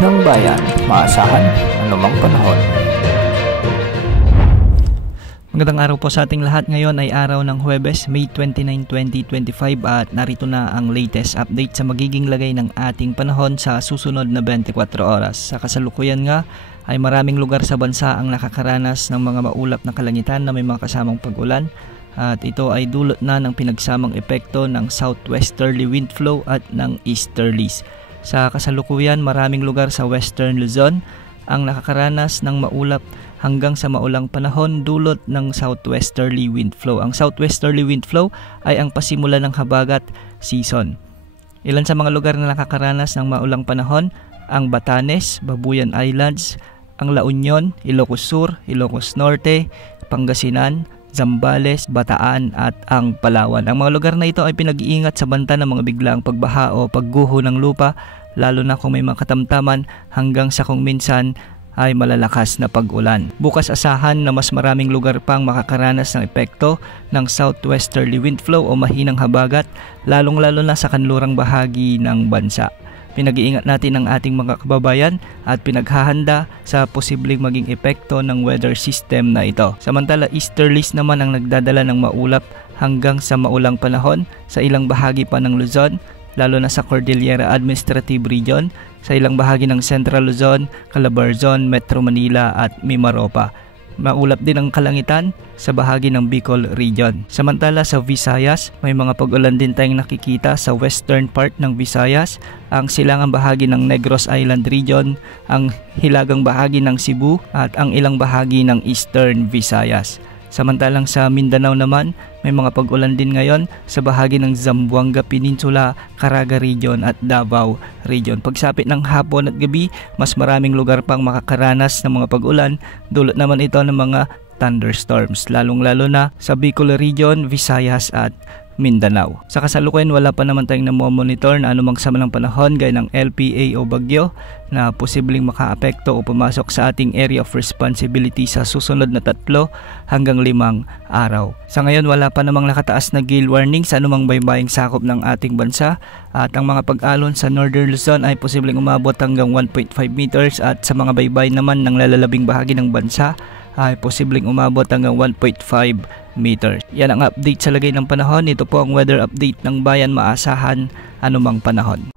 ng bayan, maasahan anumang panahon. Magandang araw po sa ating lahat. Ngayon ay araw ng Huwebes, May 29, 2025 at narito na ang latest update sa magiging lagay ng ating panahon sa susunod na 24 oras. Sa kasalukuyan nga ay maraming lugar sa bansa ang nakakaranas ng mga maulap na kalangitan na may mga kasamang pag-ulan. At ito ay dulot na ng pinagsamang epekto ng southwesterly wind flow at ng easterlies. Sa kasalukuyan, maraming lugar sa Western Luzon ang nakakaranas ng maulap hanggang sa maulang panahon dulot ng southwesterly wind flow. Ang southwesterly wind flow ay ang pasimula ng habagat season. Ilan sa mga lugar na nakakaranas ng maulang panahon: ang Batanes, Babuyan Islands, ang La Union, Ilocos Sur, Ilocos Norte, Pangasinan, Zambales, Bataan at ang Palawan. Ang mga lugar na ito ay pinag-iingat sa banta ng mga biglaang pagbaha o pagguho ng lupa, lalo na kung may mga katamtaman hanggang sa kung minsan ay malalakas na pag-ulan. Bukas asahan na mas maraming lugar pang makakaranas ng epekto ng southwesterly wind flow o mahinang habagat, lalong-lalo na sa kanlurang bahagi ng bansa. Pinag-iingat natin ang ating mga kababayan at pinaghahanda sa posibleng maging epekto ng weather system na ito. Samantala, easterlies naman ang nagdadala ng maulap hanggang sa maulang panahon sa ilang bahagi pa ng Luzon, lalo na sa Cordillera Administrative Region, sa ilang bahagi ng Central Luzon, Calabarzon, Metro Manila at Mimaropa. Maulap din ang kalangitan sa bahagi ng Bicol Region. Samantala sa Visayas, may mga pag-ulan din tayong nakikita sa western part ng Visayas, ang silangang bahagi ng Negros Island Region, ang hilagang bahagi ng Cebu at ang ilang bahagi ng Eastern Visayas. Samantalang sa Mindanao naman, may mga pag-ulan din ngayon sa bahagi ng Zamboanga Peninsula, Caraga Region at Davao Region. Pagsapit ng hapon at gabi, mas maraming lugar pang makakaranas ng mga pag-ulan, dulot naman ito ng mga thunderstorms, lalong-lalo na sa Bicol Region, Visayas at Mindanao. Sa kasalukuyan, wala pa naman tayong namomonitor na anumang sama ng panahon gaya ng LPA o bagyo na posibleng makaapekto o pumasok sa ating area of responsibility sa susunod na 3 hanggang 5 araw. Sa ngayon, wala pa namang nakataas na gale warning sa anumang baybaying sakop ng ating bansa at ang mga pag-alon sa Northern Luzon ay posibleng umabot hanggang 1.5 meters at sa mga baybay naman ng lalalabing bahagi ng bansa ay posibleng umabot hanggang 1.5 meters. Yan ang update sa lagay ng panahon. Ito po ang weather update ng bayan, maasahan anumang panahon.